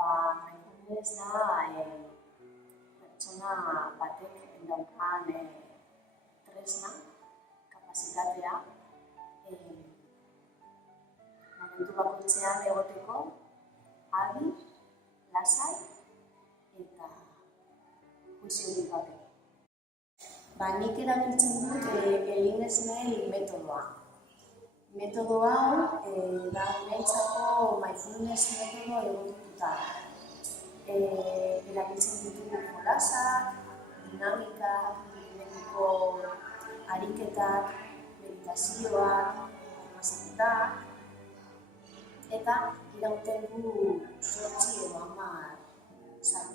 mindfulness da pertsona batek daukan tresna, kapazitatea, momentu bakoitzean egoteko adi, lasai eta juiziorik gabe. Nik erabiltzen dut egin ez nahi metodoa. Metodo hau da niretzako mindfulness metodo egotuta. Erabiltzen ditugu jolasak, dinamikak, mediko ariketak, meditazioak, formazaketak, eta irauten du 8 edo 10 zati.